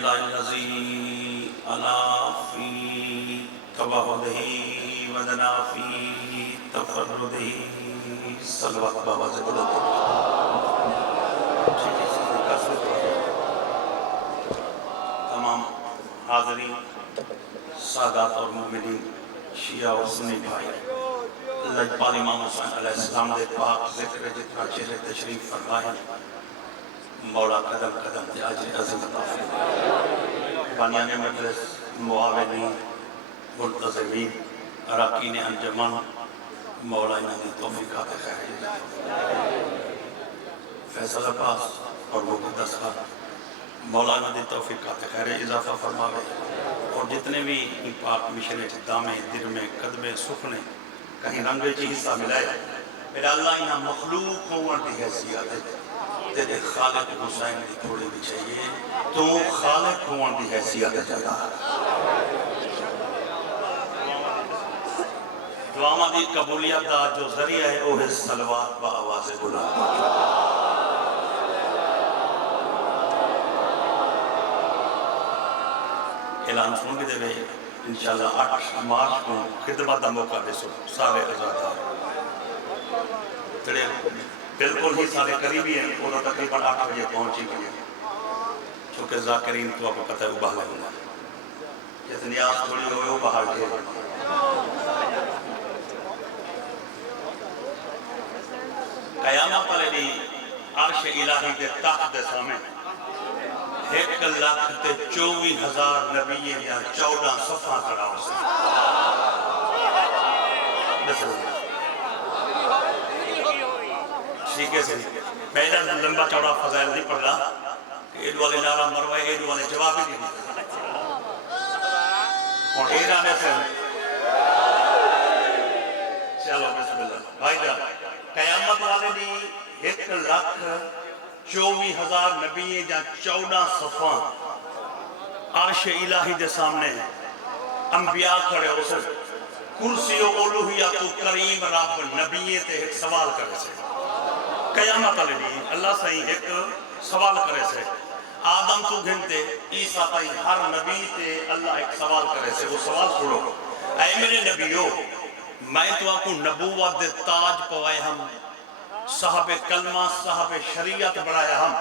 لله الذي أنا في توحده ودنا في تفرده صلوات بابا سے بلند تمام حاضرین سادات اور مومنین شیعہ اور سنی بھائی لجپال امام حسین علیہ السلام دے پاک ذکر جتنا چہرے تشریف فرمائے مولا قدم قدم تے عجر عظیم عطا فرمائے بانیان مجلس معاونین ملتزمین اراکین انجمن مولا انہاں دی توفیقات خیر فیصل عباس اور مقدس خان مولا انہاں دی توفیقات خیر اضافہ فرماوے اور جتنے بھی پاک مشن دامے درمے قدمے سکھنے کہیں رنگے چی حصہ ملائے میرے اللہ انہاں مخلوق ہونے دی حیثیت ہے تیرے خالق حسین دی تھوڑی بھی چاہیے تو خالق ہونے دی حیثیت ہے جگہ دعاواں دی قبولیت دا جو ذریعہ ہے وہ ہے صلوات با آواز بلند اعلان سن کے دے رہے انشاءاللہ 8 مارچ کو خدمت دا موقع دے سو سارے آزاد تیرے بالکل ہی سارے قریبی ہیں وہ تقریباً 8 بجے پہنچی گئی ہیں چونکہ ذاکرین تو آپ کو پتہ ہے وہ باہر ہونا جس نیاز تھوڑی ہوئے وہ باہر کے قیامہ پر بھی عرش الہی دے تحت دے سامنے 1,24,000 نبی یا 14 صفحہ کھڑا ہو سے ٹھیک ہے پہلا لمبا چوڑا فضائل نہیں پڑھ رہا کہ ایڈو والے نعرہ مروائے ایڈو والے جواب ہی نہیں اور ایرہ میں سے چلو بسم اللہ بھائی جان قیامت والے بھی 1,24,000 نبی یا 14 صفحہ عرش الہی دے سامنے انبیاء کھڑے ہو سے کرسی و اولوہیت کریم رب نبی تے ایک سوال کرے سے قیامت علی اللہ صحیح ایک سوال کرے سے آدم تو گھنتے عیسیٰ تائی ہر نبی تے اللہ ایک سوال کرے سے وہ سوال سنو اے میرے نبیو میں تو آپ کو نبوت دے تاج پوائے ہم صاحب کلمہ صاحب شریعت بڑھایا ہم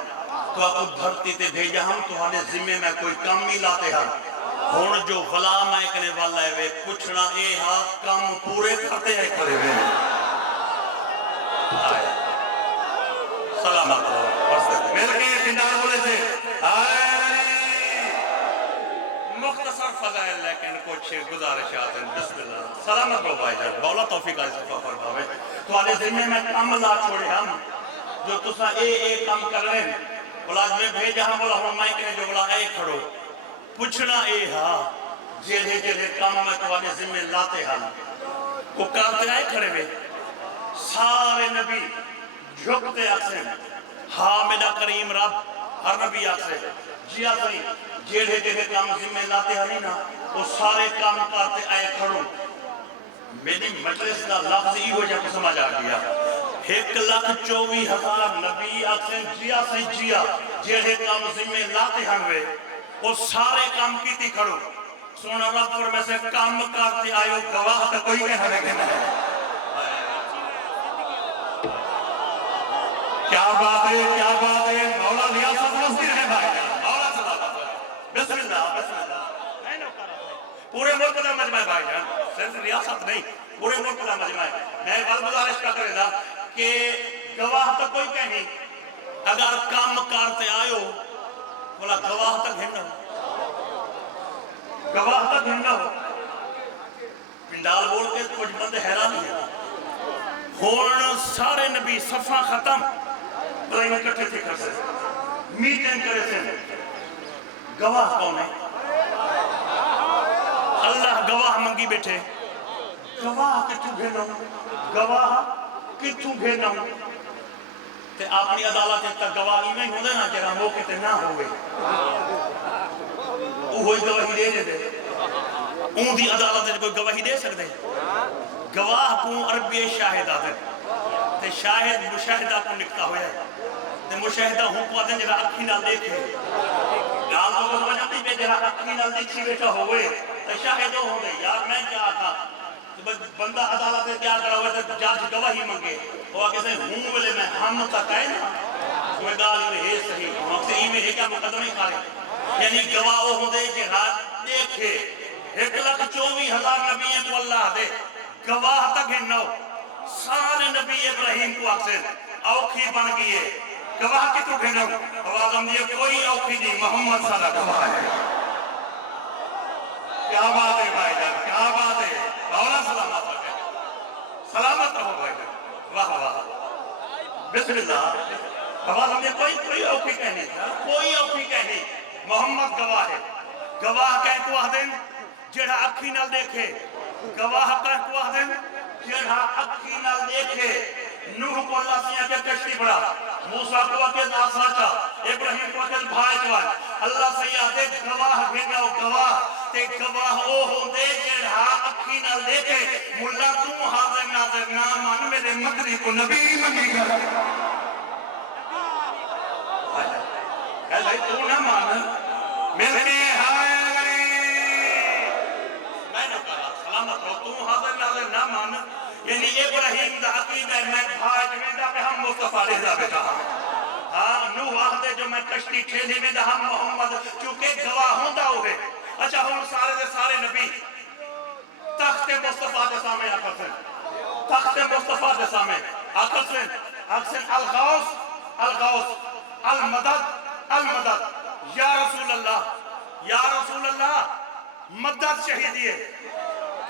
تو آپ کو دھرتی تے بھیجا ہم تو ہمیں ذمہ میں کوئی کام نہیں لاتے ہم ہون جو غلام ہے کنے والا ہے وہ پوچھنا اے ہاں کام پورے کرتے ہیں کرے ہوئے سلامت ہو میرے کے کنار بولے تھے مختصر فضائل لیکن کچھ گزارشات ہیں بسم اللہ سلامت ہو بھائی جان مولا توفیق آئی صفحہ فرماوے تو آنے ذمہ میں کام لا چھوڑے ہم جو تسا اے کام کر رہے ہیں بولا جو بھیجا ہم بولا ہم مائک نے جو بولا اے کھڑو پوچھنا اے ہاں جیلے جیلے کام میں تو آنے ذمہ لاتے ہم وہ کرتے آئے کھڑے ہوئے سارے نبی جھکتے آسے حامدہ کریم رب ہر نبی آسے جی آسے جیلے جیلے کام ذمہ لاتے ہیں نا وہ سارے کام کرتے آئے کھڑو میری مجلس کا لفظ ہی ہو جا کو سمجھ آ گیا 1,24,000 نبی آسے جیا سے جیا جیلے کام ذمہ لاتے ہیں وہ سارے کام کیتی کھڑو سونا رب پر میں سے کام کرتے آئے گواہ تا کوئی نہیں ہمیں کہنا ہے کیا بات ہے مولا ریاست مستی رہے بھائی مولا صلاح بسم اللہ پورے ملک کا مجمع ہے بھائی جان صرف ریاست نہیں پورے ملک کا مجمع ہے میں بات گزارش کا کرے دا کہ گواہ تک کوئی کہیں اگر کام کرتے آئے ہو بولا گواہ تک ہننا ہو گواہ تک ہننا ہو پنڈال بول کے کچھ بند حیران ہے ہون سارے نبی صفحہ ختم بلائیں اکٹھے تھے کر سے میٹنگ کرے سے گواہ کون ہے اللہ گواہ منگی بیٹھے گواہ کتوں بھینا ہوں گواہ کتوں بھینا ہوں تے اپنی عدالت تک گواہی نہیں ہوندے نا جرا موقع تے نہ ہوئے وہ ہوئی گواہی دے دے اون دی عدالت کوئی گواہی دے سکتے گواہ کو عربی شاہد آدھے تے شاہد مشاہدہ کو نکتا ہویا ہے تے مشاہدہ ہوں کو آدھے جرا اکھی نہ دیکھے گال تو سمجھتی جڑا اکھی نال دیکھی بیٹھا ہوئے تو شاہد ہو دے یار میں کیا تھا بندہ عدالت میں کیا کرا ہوئے تو جج گواہی منگے وہ کہتے ہیں ہوں بلے میں ہم تک ہے نا وہ گالی میں ہے صحیح مقصد ہی میں ہے کیا مقدمہ ہی کھارے یعنی گواہ ہو دے جہاد دیکھے 1,24,000 نبیوں کو اللہ دے گواہ تک ہے نو سارے نبی ابراہیم کو اکسر اوکھی بن گئے گواہ کی تو بھینو آواز ہم دیئے کوئی اوکھی نہیں محمد صلی اللہ گواہ ہے کیا بات ہے بھائی جان کیا بات ہے مولا سلامت رکھے سلامت رہو بھائی جان واہ واہ بسم اللہ آواز ہم دیئے کوئی اوکھی کہنے کوئی اوکھی کہنے محمد گواہ ہے گواہ کہہ کو آدھیں جڑا اکھی نال دیکھے گواہ کہہ کو آدھیں جڑا اکھی نال دیکھے نوح کو اللہ سیاں کے کشتی بڑھا موسیٰ کو اکیز آساچا ابراہیم کو اکیز بھائی جوان اللہ سیاں دے گواہ بھیجا گواہ تے گواہ او ہوں دے جڑا اکھی نال دیکھے ملا تم حاضر ناظر نامان میرے مدری کو نبی منگی کر اے بھائی تو نہ مان ملکے ہائے میں نے کہا سلامت ہو تم حاضر ناظر نہ مان یعنی ابراہیم دا عقیدہ میں بھاج میں دا پہ ہم مصطفیٰ رضا بیٹا ہاں نوح آدھے جو میں کشتی ٹھیلی میں دا ہم محمد چونکہ گواہوں دا ہوئے اچھا ہم سارے دے سارے نبی تخت مصطفیٰ دے سامنے آکر سن تخت مصطفیٰ دے سامنے آکر سن الغوث الغوث المدد المدد یا رسول اللہ مدد شہیدیے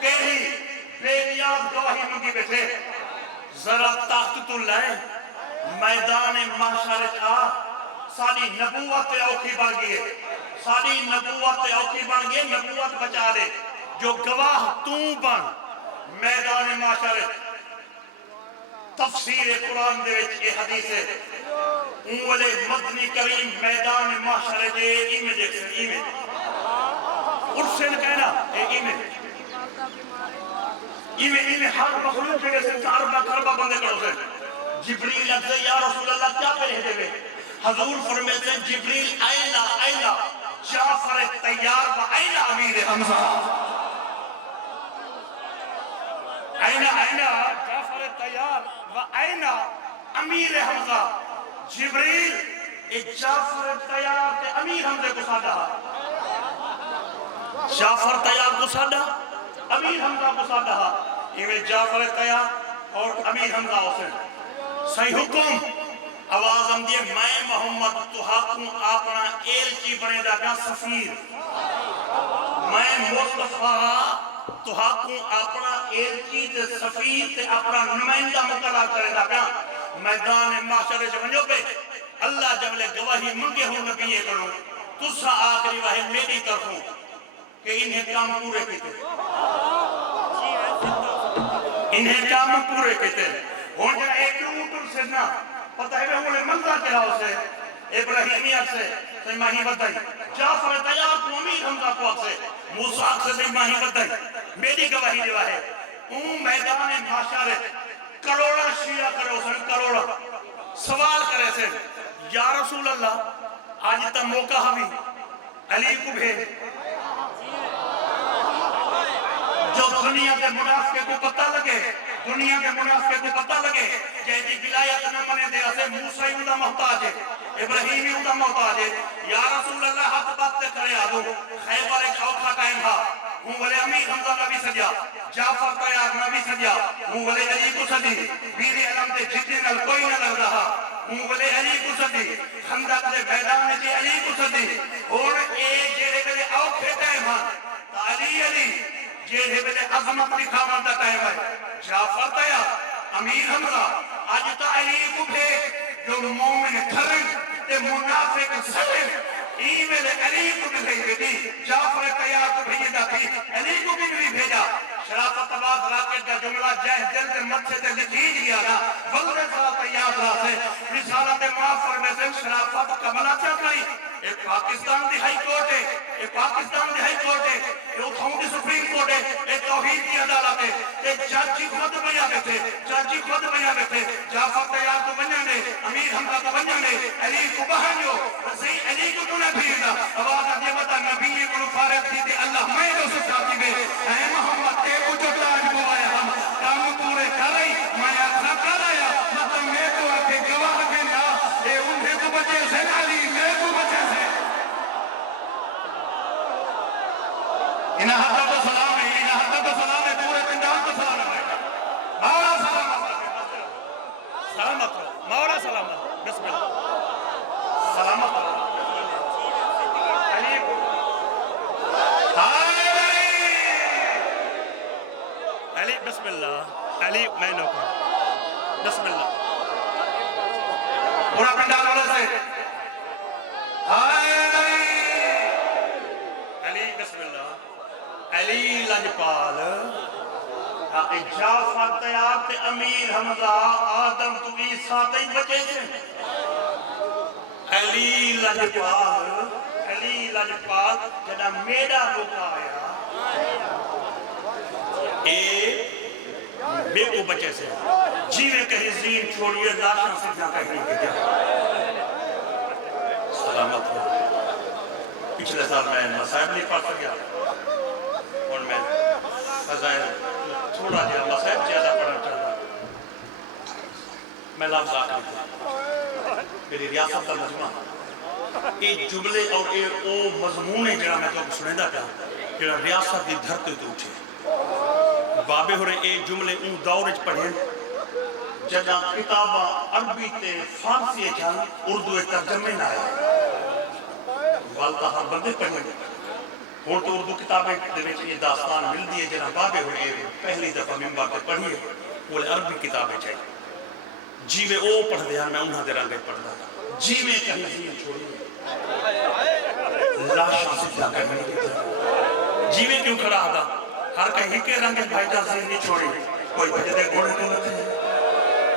کہی بے نیاز گواہی منگی بیٹھے ذرا تخت تو لائے میدان محشر آ ساری نبوت اوکھی بن گئے ساری نبوت اوکھی بن گئے نبوت بچا دے جو گواہ تو بن میدان محشر تفسیر قرآن دے وچ یہ حدیث ہے اولے مدنی کریم میدان محشر جے ایمج ایمج ارسل کہنا ایمج ایمیں ہر مخلوق کے سے کاربہ بندے کرو سے جبریل لگتے یا رسول اللہ کیا پہلے دے گئے حضور فرمیتے ہیں جبریل اینا جعفر تیار و اینا امیر حمزہ اینا جعفر تیار و اینا امیر حمزہ جبریل جعفر تیار تے امیر حمزہ کو سادہ جعفر تیار کو سادہ امیر حمزہ کو سادہ یہ جعفر تیار اور امیر حمزہ حسین صحیح حکم آواز ہم دیئے میں محمد تو حاکم اپنا ایل کی بنے دا کیا سفیر میں مصطفیٰ تو حاکم اپنا ایل کی تے سفیر تے اپنا نمائندہ مقرر کرے دا کیا میدان معاشرے جمعنیوں پہ اللہ جملے گواہی منگے ہوں نبی یہ کروں تسا آخری واحد میری طرف ہوں کہ انہیں کام پورے کیتے انہیں کام پورے کیتے ہون جا ایک اوٹر سے نہ پتہ ہے وہ منظر کے راو سے ابراہیمیت سے سیماہی بتائی جعفر تیار کو امیر حمزہ کو سے موسیٰ سے سیماہی بتائی میری گواہی دیوا ہے اون میدان معاشرے کروڑا شیعہ کرو سن کروڑا سوال کرے سے یا رسول اللہ آج تا موقع ہمیں علی کو بھیج جو دنیا کے منافقے کو پتہ لگے دنیا کے منافقے کو پتہ لگے جیدی ولایت نہ منے دے اسے موسیٰ دا محتاج ہے ابراہیمی دا محتاج ہے یا رسول اللہ حق بات تے کرے آدھو خیبر ایک اوکھا قائم تھا ہوں بلے امیر حمزہ نبی سجا جعفر تیار نبی سجا ہوں بلے علی کو سجی بیری علم تے جتنے نل کوئی نہ لگ رہا ہوں بلے علی کو سجی خندق دے میدان جی علی کو سجی اور اے جیرے بلے اوکھے قائم تا علی جیڑے بلے عظمت دکھاون دا ٹائم ہے جعفر تیار امیر حمزہ آج تا علی کو بھیج جو مومن کھرن تے منافق سلم ایمیل علی کو بھی بھیجی جعفر تیار کو بھیجا تھی علی کو بھی بھیجا شرافت آواز راکٹ کا جملہ جہ دل کے مچھے تے لکھی گیا نا وزر صلاح تیار رہا سے رسالت معافر میں سے شرافت کملہ چاہ کری ایک پاکستان دی ہائی کورٹ ہے ایک پاکستان دی ہائی کورٹ ہے ایک اتھاؤں دی سپریم کورٹ ہے ایک توحید کی عدالت ہے ایک جاجی خود بیا بیٹھے جاجی خود بیا بیٹھے جعفر تیار کو بنیا نے امیر حمزہ کو بنیا نے علی کو بہن جو صحیح علی کو تو نہ بھیجا آواز آدھے بتا نبی کو انہاں حضرت کو سلام ہے، انہاں حضرت کو سلام ہے، پورے پنڈال کو سلام ہے۔ مولا سلامت رہے، سلامت رہو، مولا سلامت، بسم اللہ، سلامت رہو۔ علی علی بسم اللہ، علی میں نو کو بسم اللہ، پورا پنڈال والے سے علی بسم اللہ، علی لجپال جعفر تیار تے امیر حمزہ آدم تو عیسیٰ تے بچے سے علی لجپال جنا میرا روکا آیا اے بے کو بچے سے جیوے کہیں زین چھوڑیے لاشاں سے جا کہیں کے جا سلامت ہو۔ پچھلے سال میں مسائب نہیں پڑھ سکیا اور میں فضائل تھوڑا جہاں مسائب زیادہ پڑھنا چاہتا میں لفظ آخر تھا میری ریاست کا مجمع ایک جملے اور ایک او مضمون ہے جہاں میں تو سنے دا کیا جہاں ریاست دی دھرتے تو اٹھے بابے ہو رہے ایک جملے اون دورج پڑھیں جہاں کتابہ عربی تے فارسی جہاں اردو ترجمے نہ آئے والدہ ہر بندے پڑھیں اور تو اردو کتابیں یہ داستان مل دیئے جنہاں بابے ہوئے پہلی دفعہ ممبر کے پڑھئے وہ عربی کتابیں چاہیے جیوے او پڑھ دیا میں انہاں دے رنگے پڑھ دا جیوے کہیں زین چھوڑی لاشاں سے جا کر نہیں کتا جیوے کیوں کھڑا دا ہر کہیں کے رنگے بھائی جا زین نہیں چھوڑی کوئی بجدے گھوڑے تو لتے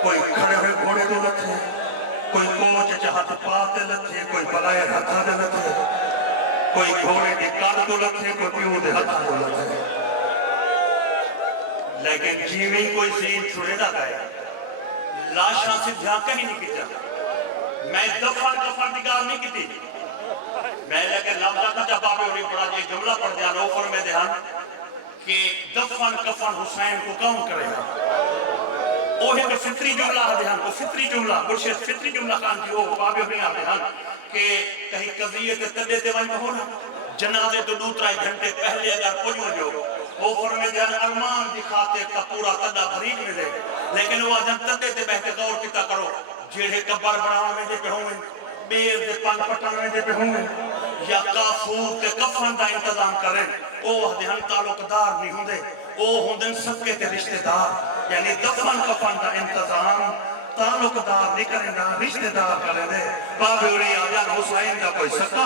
کوئی کھڑے ہوئے گھوڑے تو لتے کوئی کوچ چاہت پاتے لتے کوئی بلائے ہتھا دے لتے کوئی گھوڑے کی کار تو لتے کوئی پیو دے ہتھا تو لتے لیکن جیوے کوئی زین چھوڑے دا گئے لاشاں سے دھیان کہیں نہیں کیتا میں دفن دگار نہیں کیتی میں لیکن لفظہ جب بابے ہوئی بڑا جی جملہ پڑھ دیا نوفر میں دھیان کہ دفن کفن حسین کو کون کرے گا اوہے کہ فطری جملہ دھیان وہ فطری جملہ مرشد فطری جملہ خان کی وہ بابے ہوئی دھیان کہ کہیں قضیت تدے دیوائی میں ہونا جنازے تو دوترائی گھنٹے پہلے اگر پوجھو جو اوفر میں دھیان ارمان دکھاتے کا پورا تدہ بھریج میں دے لیکن وہ آجن تدے تے بہتے غور کیتا کرو جیڑے کبر بڑھانا میں دے پہ ہوئے بیر دے پن پٹانا میں دے پہ ہوئے یا کافور تے کفن دا انتظام کریں او دھیان تعلق دار نہیں ہوندے او ہوندن سب کے تے رشتہ دار یعنی دفن کفن دا انتظام تعلق دار نہیں کریں دا رشتہ دار کریں دے بابے اوری آجان حسین دا کوئی سکا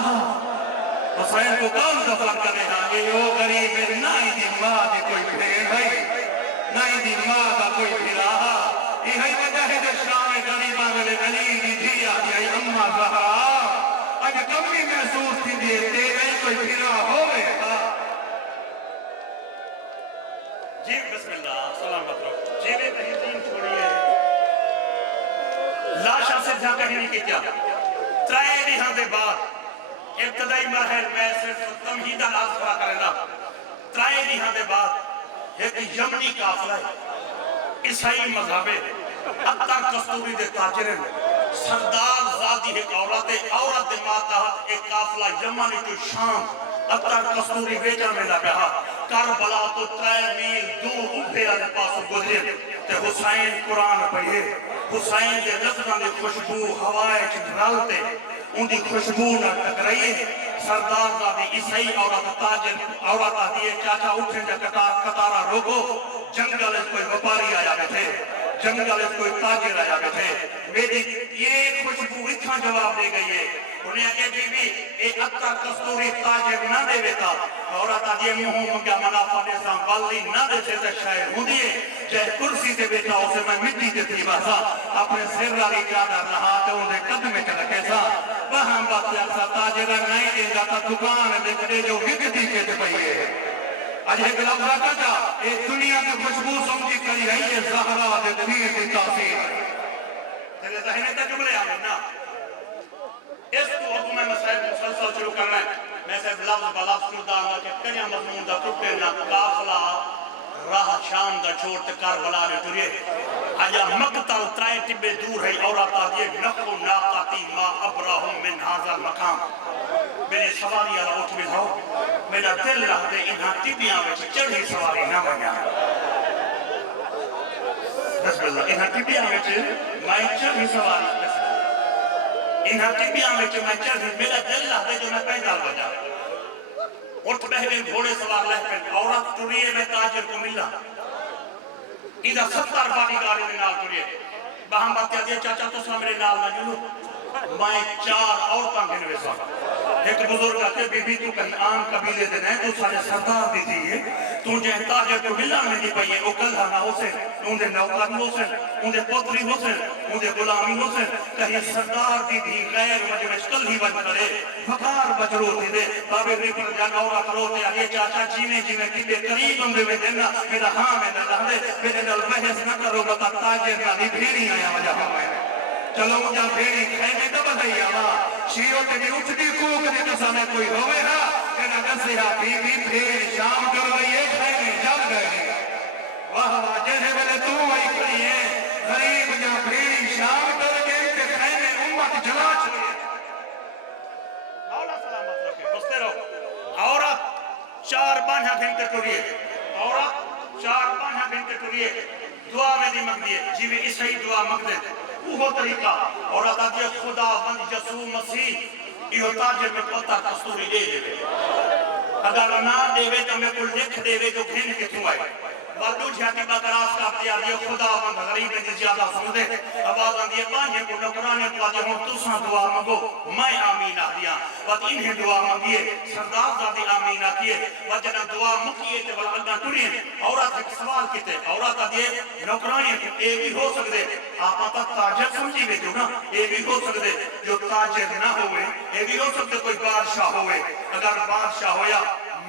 حسین کو کون دفن کرے گا یہ او غریب نائی دی ماں دی کوئی بھیڑ ہے نائی دی ماں دا کوئی بھیڑا یہ ہے مجاہد شام غریبہ والے علی دی دیا دی اممہ زہرا اگر کمی محسوس تھی دیئے تیرے کوئی بھیڑا ہوئے جی بسم اللہ سلامت رہو جیوے کہیں دین چھوڑیے لاشاں سے جا کہیں نہیں کیا ترائے دیہاں دے بعد ابتدائی مرحل میں صرف تمہیدہ لازفرہ کرنا ترائے دیہاں دے بعد ایک یمنی کافلہ ہے عیسائی مذہبے اتر کستوری دے تاجرین سردار زادی ایک عورت دے ماتحت ایک کافلہ یمنی تو شام اتر کستوری بیچا میں نہ پہا کربلا تو 3 میل دور ابھے آنے پاس گزرے تے حسین قرآن پڑھے حسین دے لفظاں دے خوشبو ہوائے چنرالتے ان دی خوشبو نہ ٹکرائیے سردار زادی عیسائی عورت تاجر عورت دیئے چاچا اٹھیں جا کتارا روکو جنگل اس کوئی وپاری آیا بیٹھے جنگل اس کوئی تاجر آیا بیٹھے میری یہ خوشبو اتنا جواب دے گئی ہے انہیں کہ بی بی ایک اتر کستوری تاجر نہ دے بیتا عورت دیئے مہوں منگا منافع دے سام والی نہ دے سے شاید ہوں دیئے جائے کرسی دے بیتا اسے میں مٹی دیتی باسا اپنے سر والی چادر رہا تو انہیں قدمے چلکے سا وہاں بات اکسا تاجرہ نہیں دے جاتا دکان دیکھنے جو وکتی کے دپائیے آج ایک لفظہ کہتا ایک دنیا کے خوشبو سمجھی کری رہی ہے زہرہ دے دنیا کی تاثیر تیرے ذہنے تا جملے آگے نا اس کو اب میں مسائل مسلسل شروع کرنا ہے میں صرف لفظ بلفظ کردہ ہوں کہ کنیا مضمون دا ٹوٹے نا کافلہ راہ شام دا چھوڑتے کربلا نے ٹریے آجا مقتل ترائے ٹبے دور ہے عورتا دیئے نقو ناقاتی ما ابراہم من حاضر مقام میرے سواری آلہ اٹھ مل ہو میرا دل رہ دے انہاں ٹبیاں وچ چڑھی سواری نہ بنا بسم اللہ انہاں ٹبیاں وچ میں چڑھی سواری انہاں ٹبیاں وچ میں چڑھی میرا دل رہ دے جو میں پیدل بجا اٹھ بہرے گھوڑے سوار لہ پہ عورت ٹریے میں تاجر کو ملا ادھا 70 باڈی گارڈ میں نال ٹریے بہم بات کیا دیا چاچا تو سا میرے نال نہ جلو میں 4 عورتاں گھنوے سا ایک بزرگ آتے بی بی تو کہیں عام قبیلے دے نہیں تو سارے سردار دی دیئے تو جہاں تاجر کو ملا میں دی پئیے او کلھا نہ ہو سے ان دے نوکر ہو سے ان دے پتری ہو سے ان دے غلامی ہو سے کہیں سردار دی دی غیر مجمش کل ہی بن کرے فقار بجرو دی دے بابے ری پر جان عورت روتے ہیں یہ چاچا جینے جینے کتے قریب ہم دے دینا میرا ہاں میں نہ رہ دے میرے نل بحث نہ کرو بتا تاجر نہ دی بھیڑی آیا وجہ ہمیں چلو مجھا بھیڑی خیمے دبا دئی آما شیعوں کے بھی اٹھ دی کوک دی تو سامنے کوئی ہوئے ہا کہنا گسی ہا بی بی بھیڑ شام کر رہی ہے خیمے جل گئے واہ واہ جیسے بلے تو آئی کھڑی ہے غریب جا بھیڑی شام کر گئے کہ خیمے امت جلا چھوڑی مولا سلامت رکھے بستے رہو عورت 4 بانہا گھنٹے ٹوریے عورت 4 بانہا گھنٹے ٹوریے دعا میں دی مگ دیئے جیوے عیسائی دعا مگ دے وہ طریقہ عورت آدھی خدا بند یسوع مسیح یہ تاجر میں پتہ کستوری دے دے اگر نہ دے وے تو میں کو لکھ دے وے تو گھن کے تو آئے والدو جھاتی بکراس کا دیا دیا خدا بند غریب نے زیادہ سن دے آواز آدھی پانچے کو نکرانے کو آدھی ہوں تو ساں دعا مگو میں آمین آ دیا وقت انہیں دعا مگیے سردار زادی آمین آ کیے وقت جنہ دعا مکیے تے والا اللہ ٹوریں عورت ایک سوال کیتے عورت آدھی نکرانے کو اے بھی ہو سکتے آپ آتا تاجر سمجھی بے جو نا اے بھی ہو سکتے جو تاجر نہ ہوئے اے بھی ہو سکتے کوئی بادشاہ ہوئے اگر بادشاہ ہویا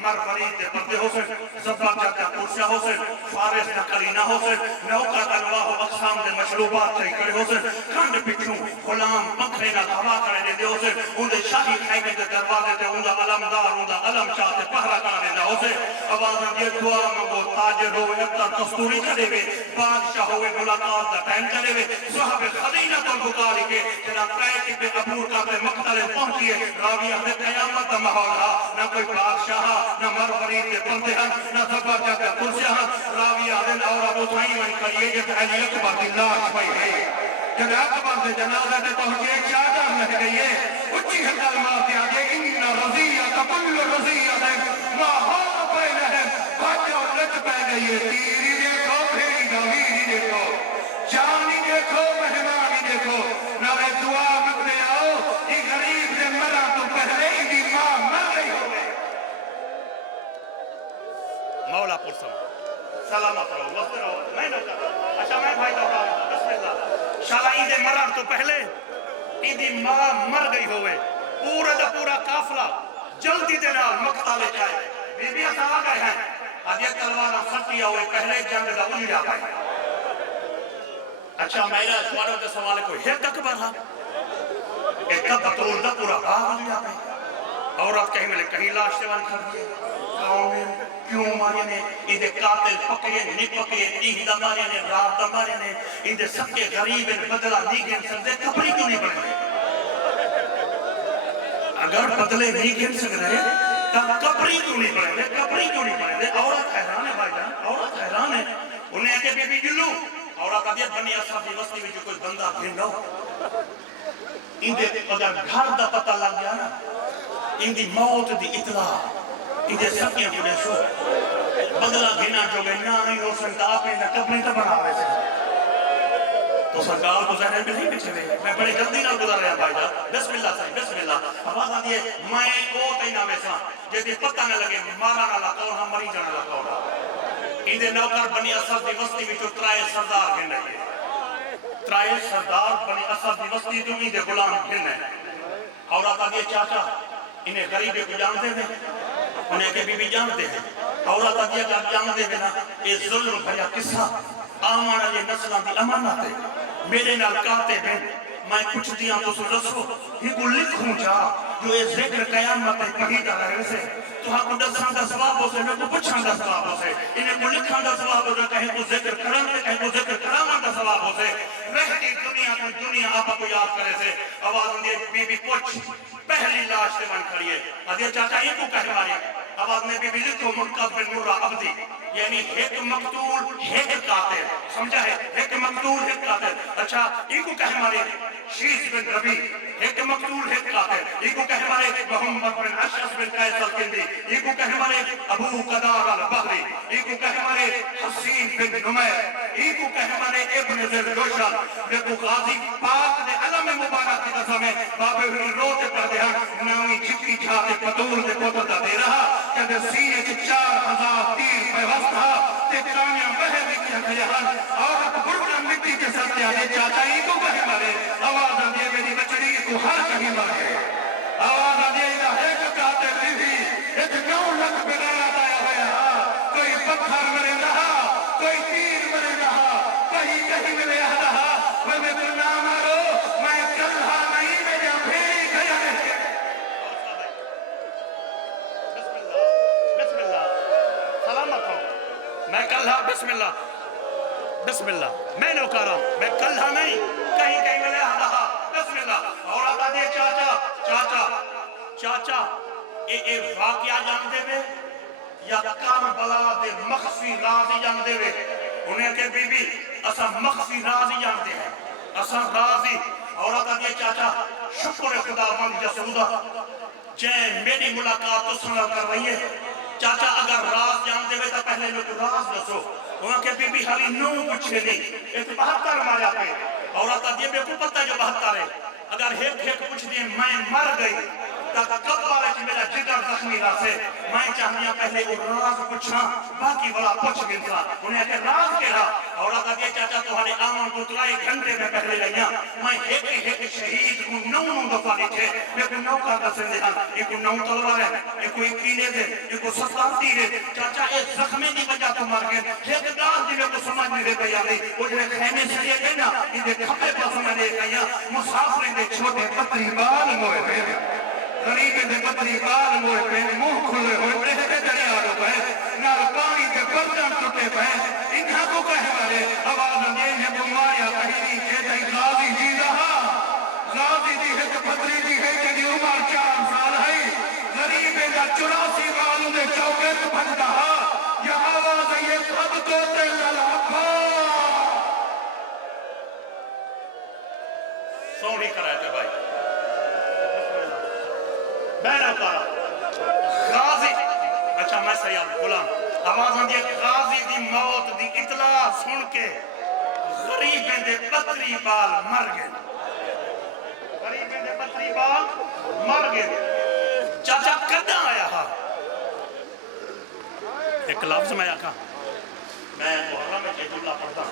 مرفرید دے پردے ہو سے زبا جاتا پرسیہ ہو سے فارس نقلینہ ہو سے نوکت انواع و اقسام دے مشروبات چاہی کرے ہو سے کھنڈ پچھوں غلام مکھرینا دھوا کرے دے ہو سے ان دے شاہی خیمے دے دروازے تے ان دا علمدار ان دا علم چاہتے پہرہ کرے دے ہو سے آوازاں دے دعا منگو تاجر ہوئے اکتر کستوری چلے وے بادشاہ ہوئے ملاقات دا ٹائم چلے وے صحب خزینت البکاری کے جناب تریک ابن عبور کا تے مقتل پہنچیے راویہ دے قیامت دا محاولہ نہ کوئی بادشاہ نہ مرورید کے بندے ہیں نہ زبر جاتے کرسیاں ہیں راوی آدھن اور ابو تھائی من کریے کہ علی اکبر دی لاش پائی ہے جب اکبر دے جنازہ دے پہنچے چادر لگ گئی ہے اچھی حکل مارتے آگے ان رضیت کل رضیت ما ہاں پہنے ہیں بھائی اور لٹ پہ گئی ہے تیری دیکھو پھیری نویری دیکھو جانی دیکھو مہمانی دیکھو نہ میں دعا مکنے آؤ یہ غریب نے مرا تو پہلے ہی دی ماں مر گئی ہو گئے مولا پرسم سلامت رہو وقت رہو میں نہ کر اچھا میں بھائی دوڑا بسم اللہ شالا عید مرار تو پہلے عیدی ماں مر گئی ہوئے پورا دا پورا قافلہ جلدی دینا مقتل جائے بی بی ایسا آ گئے ہیں آدھے تلوارہ سٹیا ہوئے پہلے جنگ دا انہی آ گئے اچھا میرا دواروں کے سوالے کو ہے اکبر ہاں ایک بطور دا پورا باغ انہی آ گئے عورت کہیں ملے کہیں لاش سے والی کھڑ گئے کیوں مارے نے ایدے قاتل پکڑے نہیں پکڑے تیہ دا مارے نے رات دا مارے نے ایدے سب کے غریب بدلہ نہیں گن سکتے کپڑی کیوں نہیں بڑھ گئے اگر بدلے نہیں گن سکتے تب کپڑی کیوں نہیں بڑھ گئے کپڑی کیوں نہیں بڑھ گئے عورت حیران ہے بھائی جان عورت حیران ہے انہیں کہ بی بی جلو عورت آدھی بنی اصحاب دی وسطی میں جو کوئی بندہ بھنو ایدے اگر گھر دا پتہ لگ گیا نا ایدی موت دی اطلاع ایدے سکیاں جڑے شو بدلہ گھنا جو گئے نا نہیں ہو سکتا آپ نے کپڑی تو بنا رہے سے تو سرکار کو ذہن میں نہیں بچھے ہوئے میں بڑے جلدی نہ گزر رہا بھائی جان بسم اللہ صحیح بسم اللہ آواز آتی ہے میں کو تینا میں ساں جیسے پتہ نہ لگے مارا نہ لکھو ہم مری جانا لکھو ایدے نوکر بنی اسد دی وسطی میں جو ترائے سردار گھن رہے ترائے سردار بنی اسد دی وسطی تو ایدے غلام گھن رہے اور آتا دیئے چاچا انہیں غریبے کو جانتے ہیں انہیں کہ بی بی جانتے ہیں عورت آدھی اگر جانتے ہیں نا یہ ظلم بھیا قصہ آمانا یہ نسلہ دی امانت ہے میرے نال کاتے ہیں میں کچھ دیاں تو سو رسو یہ کو لکھوں چاہ جو یہ ذکر قیامت پڑھی جا رہے سے تو ہاں کو دسان دا ثواب ہو سے میں کو پچھان دا ثواب ہو سے انہیں کو لکھان دا ثواب ہو سے کہیں کو ذکر کرن سے کہیں کو ذکر کرامان دا ثواب ہو سے رہتی دنیا کو دنیا آپا کو یاد کرے سے آواز اندھے بی بی پوچھ پہلی لاش سے بن کھڑی ہے ادھے چاچا ان کو کہہ مارے آواز میں بھی لکھو منقذ بن مرہ عبدی یعنی ایک مقتول ایک قاتل سمجھا ہے ایک مقتول ایک قاتل اچھا ان کو کہہ مارے شیس بن ربی ایک مقتول ایک قاتل ان کو کہہ مارے محمد بن اشعث بن قیس الکندی ان کو کہہ مارے ابو قدار البحری ان کو کہہ مارے حسین بن نمیر ان کو کہہ مارے ابن ذر جوشن لیکو غازی پاک دے علم مبارک کی قسم ہے بابے ہوئی روتے پڑھ دے ہاں نامی چپکی چھاتے پتول دے پوتا دے رہا کہ سینے کے 4000 تیر پہ وسطہ تے کانیاں بہے بکیا گیا عورت برکن مٹی کے ساتھ آنے چاہتا ہی کو کہیں مارے آواز آدھے میری بچڑی کو ہر کہیں مارے آواز آدھے ہے جو کہتے لیوی ایک 9 لکھ بغیرہ دایا ہویا کوئی پتھر مرے رہا کوئی تیر مرے رہا کہیں ملے رہا وہ میں تو نہ مارو میں کلھا نہیں میں جا پھیری گیا ہے بسم اللہ سلامت ہو میں کلھا بسم اللہ میں نو کہا رہا ہوں میں کلھا نہیں کہیں ملے رہا بسم اللہ اور آتا دے چاچا اے واقعہ جان دے وے یا کربلا دے مخفی رازی جان دے وے انہیں کہ بی بی اسا مخفی رازی جان دے ہیں اسا رازی اور آتا دے چاچا شکر خدا مند جسودہ جائیں میری ملاقات تو سنل کر رہی ہے چاچا اگر راز جان دے وے تو پہلے میں تو راز دسو وہاں کہ بی بی حالی نو پچھے نہیں ایک 72 ماریا پہ اور آتا دے بے کو پتہ جو 72 ہے اگر ایک پوچھ دیئے میں مر گئی تاکہ کب بارے کہ میرا جگر زخمی راسے میں چاہنیا پہلے وہ راز پوچھا باقی بڑا پوچھ گنسا انہیں کہ راز کے رہا اور آتا دے چاچا تمہارے آمان کو ترائی گھنٹے میں پہلے لگیا میں ایک شہید کو 9 دفعہ لکھے میں کو 9 کا دسن دے ایک کو 9 تلوار ہے ایک کو 1 کیلے دے ایک کو 70 تیرے چاچا ایک زخمی دی وجہ تو مر گئے ایک دار دی میں کو سمجھ نہیں دے پہیا نہیں وہ جو خیمے سے یہ گئے نا ان دے کھپے پاس میں لے گئے مسافرین دے چھوٹے پتری بال موئے پہ غریبے دے پتری بال موئے پہ منہ کھلے ہوئے بڑے دریا رو پہ نال پانی کے برتن ٹوٹے پہ انہاں کو کہے والے آواز یہ ہے بیماریاں کہیں کہ تے غازی جی رہا غازی دی ہے کہ پتری دی ہے کہ دی عمر 4 سال ہے غریبے دا 84 والوں دے چوکت بن رہا یا آواز یہ خود کو تے للابا سونی کرائے بھائی بہنہ کارا غازی اچھا میں سیاد غلام آواز آن دیئے غازی دی موت دی اطلاع سن کے غریبیں دے پتری بال مر گئے غریبیں دے پتری بال مر گئے چاچا کدہ آیا ہاں ایک لفظ میں آکا میں محرم میں جملہ پڑھتا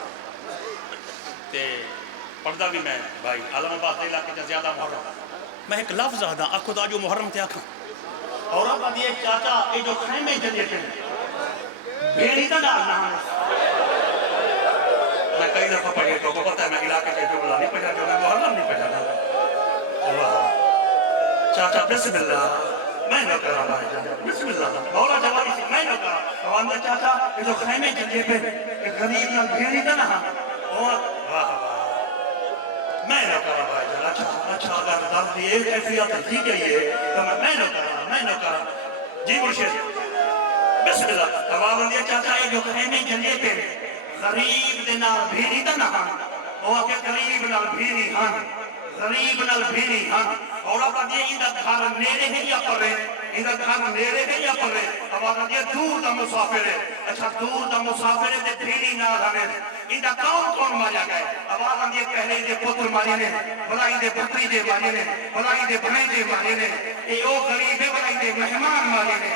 تے پڑھتا بھی میں بھائی علم آباد علاقے کا زیادہ محرم میں ایک لفظ آدھا آکھو دا جو محرم تے آکھا اور اب آدھی ایک چاچا اے جو خیمے جلیے تھے بھیڑی تا ڈالنا ہمیں میں کئی دفعہ پڑھے تو پتہ ہے میں علاقے کے جملہ نہیں پڑھا جو میں محرم نہیں پڑھا اللہ چاچا بسم اللہ میں نہ کرا بھائی جان بسم اللہ مولا جوابی سے میں نہ کرا آواندہ چاچا اے جو خیمے جلیے پہ ایک غریب نہ بھیڑی تا نہ اور واہ میں نہ کرا بھائی جان اچھا اگر درد یہ کیفیت تھی گئی ہے تو میں نہ کرا جی مرشد بسم اللہ آواز دیا چاچا یہ جو خیمے جلیے پہ غریب دے نال بھیری تا نہ وہ کہ غریب نال بھیری غریب نال بھیری اور اب دیا اندہ گھر نیرے ہیں یا پر رہے اندہ گھر نیرے ہیں یا پر رہے آواز دیا دور دا مسافر ہے اچھا دور دا مسافر ہے تے بھیری نال ہمیں اندہ کون ماریا گئے آواز آن دیئے پہلے اندے پتر ماریا نے بلا اندے بکری دے ماریا نے بلا اندے بھنے دے ماریا نے اے او غریب ہے بلا اندے مہمان ماریا نے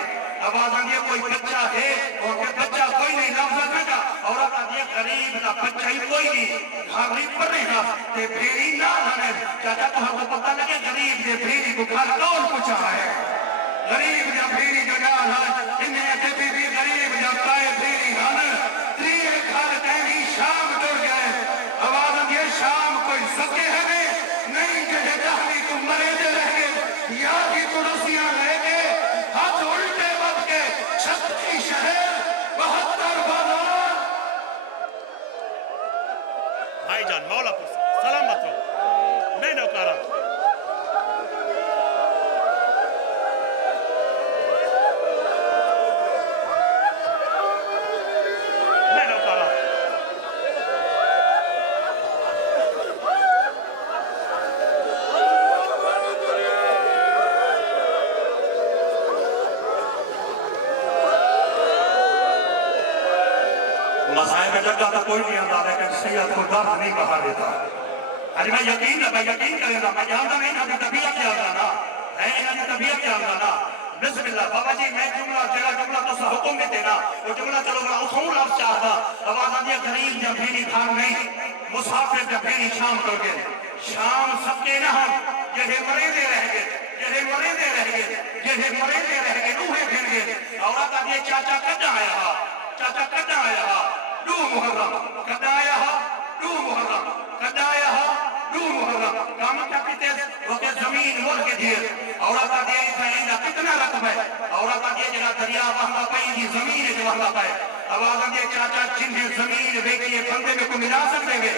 آواز آن دیئے کوئی بچہ ہے اور کہ بچہ کوئی نہیں لفظ رکھا اور آن دیئے غریب دا بچہ ہی کوئی نہیں گھر پر رہا تے بھیڑی نہ ہمیں چاچا تو ہم کو پتہ لگے غریب دے بھیڑی کو گھر کون پچھا ہے غریب دا بھیڑی جو ڈال ہے انہیں کہ بھی غریب دا پائے بھیڑی ہمیں تریے گھر کہیں شام ٹوڑ گئے آواز یہ شام کوئی سکے ہے نہیں جہے جہلی کو مرے دے رہ گئے یا کی کنسیاں رہ گئے ہاتھ الٹے بد کے 36 شہر 72 بازار بھائی جان مولا پر سلامت ہو میں نو کہا رہا صاحب جگہ تو کوئی نہیں آتا لیکن سید کو درد نہیں کہا دیتا اج میں یقین کریں گا میں جانتا نہیں انہاں دی طبیعت جانتا نا ہے انہاں دی طبیعت جانتا نا بسم اللہ بابا جی میں جملہ تو سا حکم دیتے نا وہ جملہ چلو میں اتھوں لفظ چاہتا آواز آدھی غریب یا بھینی کھان نہیں مسافر یا بھینی شام کر کے شام سب کے نہ ہم یہ مریضے رہ گئے روحے پھر گئے عورت آدھی چاچا کدھا آیا ہا دو محرم کدھا آیا ہا دو محرم کام چکتے وقت زمین مل کے دیر عورت آدھی ایسا کتنا رقم ہے عورت آدھی جگہ دریا وہاں پائی دی زمین جو وہاں پائے آواز آدھی چاچا جنہیں زمین بیچیے بندے میں کو ملا سکتے گے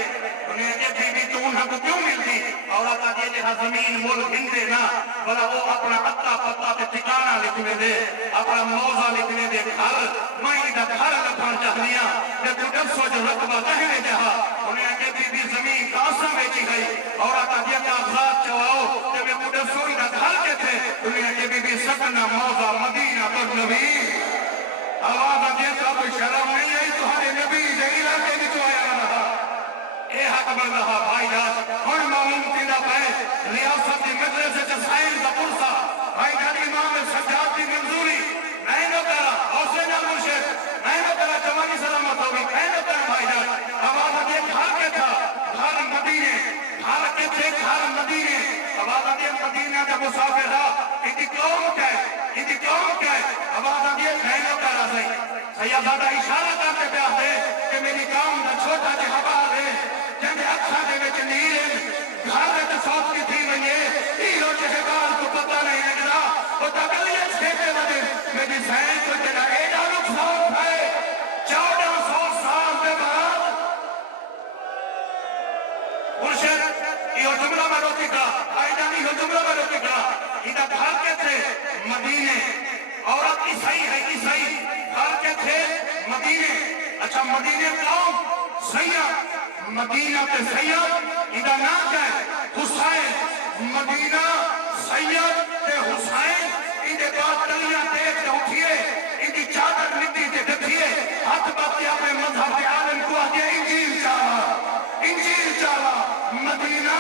انہیں کہ بی بی تو انہاں کو کیوں ملتی عورت آدھی جہاں زمین مل ہندے نا بلا وہ اپنا اتا پتا تے ٹھکانہ لکھنے دے اپنا موضع لکھنے دے گھر مائی دا گھر لکھان چاہنیاں کہ تو جب سو جو رقبہ کہنے جہاں انہیں کہ بی بی زمین کاسا بیچی گئی عورت آدھی کاغذات چواؤ کہ میں مجھے سوئی دا گھر کے تھے انہیں کہ بی بی سکنا موضع مدینہ پر نبی آواز آدھی کا کوئی شرم نہیں ہے تمہارے نبی دے علاقے کی تو آیا رہا اے حق بن رہا بھائی جان ہن معلوم تینا پہ ریاست کی مدرسے سے سائن کا پرسا بھائی جان امام سجاد کی منظوری میں نہ کرا حسین مرشد میں نہ کرا جوانی سلامت ہوگی میں نہ کرا بھائی جان آواز آدھی گھر کے تھا گھر مدینے گھر کے تھے گھر مدینے آواز آدھی مدینہ جب مسافر رہا ان کی قوم کیا ہے آواز آدھی میں نہ کرا سید زادہ اشارہ کرتے پہ آتے کہ میری قوم دا چھوٹا جہاں بار ہے جنہیں اکھا دے وچ نیل ہے گھر دے تصوت کی تھی میں یہ ایرو جہے بار کو پتہ نہیں لگنا وہ تکلیے چھیتے وجہ میری سین کو جنا ایڈا نقصان ہے 1400 سال دے بعد مرشد یہ جملہ میں روکی کا آئی جانی یہ جملہ میں روکی کا ادھا گھر کے تھے مدینے عورت عیسائی ہے عیسائی گھر کے تھے مدینے اچھا مدینے قوم سید مدینہ تے سید ادھا نام کیا ہے حسین مدینہ سید تے حسین ادھے بعد تلیاں دیکھ دے اٹھئے ادھی چادر مٹی تے دکھئے ہاتھ باتی اپنے مذہب کے عالم کو آگے انجیل چالا مدینہ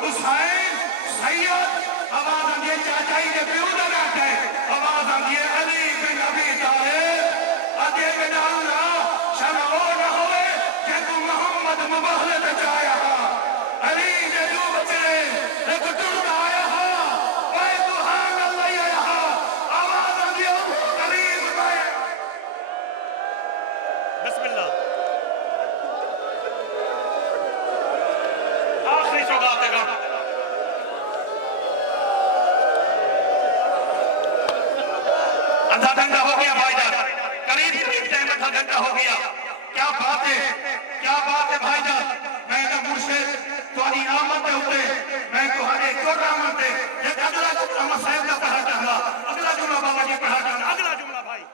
حسین سید آواز آنگے چاچائی دے پیودہ ناک ہے آواز آنگے علی بن ابی طالب آگے بن اللہ شرعو نہ ہوئے کہ تو محمد مبہلت چایا علی نے جو بچے ایک ٹرد آیا وائے دوہان اللہ آیا آواز آنگے قریب بائے بسم اللہ آخری شوقات کا آدھا گھنٹہ ہو گیا بھائی جان قریب ٹائم آدھا گھنٹہ ہو گیا کیا بات ہے بھائی جان میں نے مرشد تمہاری آمد دے ہوتے میں تمہارے کیوں آمد دے ایک اگلا جملہ مسائل کا پڑھا چاہا اگلا جملہ بابا جی پڑھا چاہا اگلا جملہ بھائی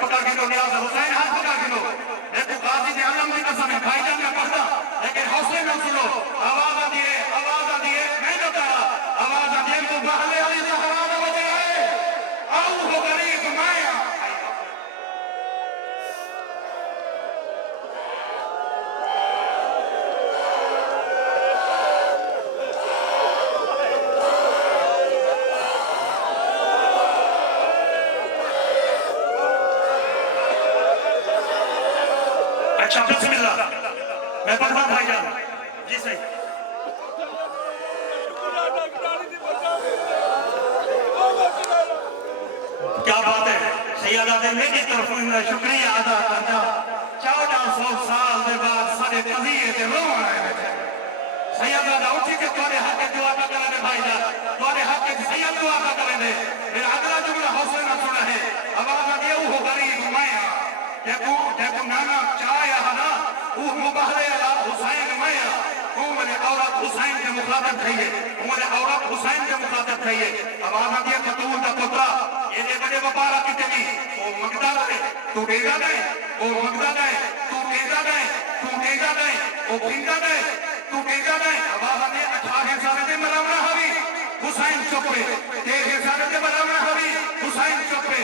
پکڑ گنو نیاز حسین ہاتھ پکڑ گنو دیکھو قاضی دے علم دی قسم ہے بھائی جان میں پڑھتا لیکن حوصلے میں سنو آواز آدھیے میں نہ کہا آواز آدھیے تو بہلے علی زہران وجہ ہے آؤ ہو غریب میں اچھا بسم اللہ میں پڑھتا بھائی جان جی صحیح کیا بات ہے سیدہ دے میری طرف میں شکریہ ادا کرتا 1400 سال دے بعد سارے قضیے دے روم آئے بیٹھے سیدہ دا اٹھی کے تمہارے حق کے دعا کا کرنے بھائی جان تمہارے حق کے سید دعا کا کرنے میرا اگلا جملہ حوصلے نہ سنا ہے آواز آدھے وہ غریب مایا دیکھو نانا چاہیا نا وہ مبہلے حسین مایا میں عورت حسین کے مخاطب تھئیے عورت حسین کے مخاطب تھئیے آواز آدھے فتول دا پترا یہ دے بڑے وپارا کی تلی وہ مگدہ گئے تو ڈیگا گئے وہ مگدہ گئے تو ڈیگا گئے تو ڈیگا گئے وہ پھنگا گئے تو ڈیگا گئے آواز آدھے 18 سالے دے مراؤنہ ہوئی حسین چپے 13 سالے دے مراؤنہ ہوئی حسین چپے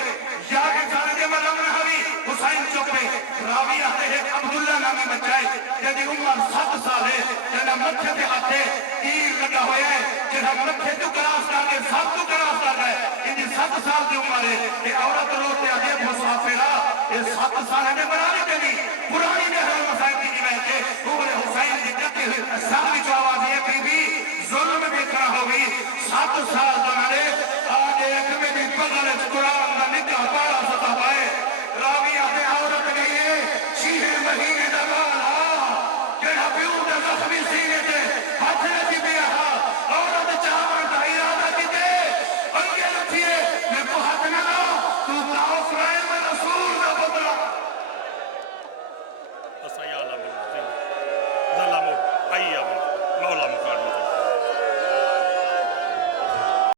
11 سالے دے مراؤنہ ہوئی چاہے جنہی عمر 7 سال ہے جنہا مچھے کے ہاتھے تیر لگا ہوئے ہے جنہا مچھے تو کراس کر گئے سب تو کراس کر گئے انہی 7 سال کی عمر ہے کہ عورت روتے آگے مسافرہ یہ 7 سال ہے بنانے کے لیے پرانی نہر مسائل کی جمعہ کے عمر حسین کی جاتی ہوئی سامنی جو آواز یہ بی بی ظلم بھی کرا ہوگی 7 سال بنانے آج ایک میں بھی بغل قرآن کا نکاح پاڑا ستا پائے راوی آتے عورت نہیں ہے 6 مہینے دلالا جنہا پیوں دے زخمی سینے تھے ہاتھ رکھی بھی آہا عورت چاہاں کا ارادہ کی دے انگے لکھیے میں کو ہاتھ نہ لاؤ تو کاؤ فرائم رسول کا بدلا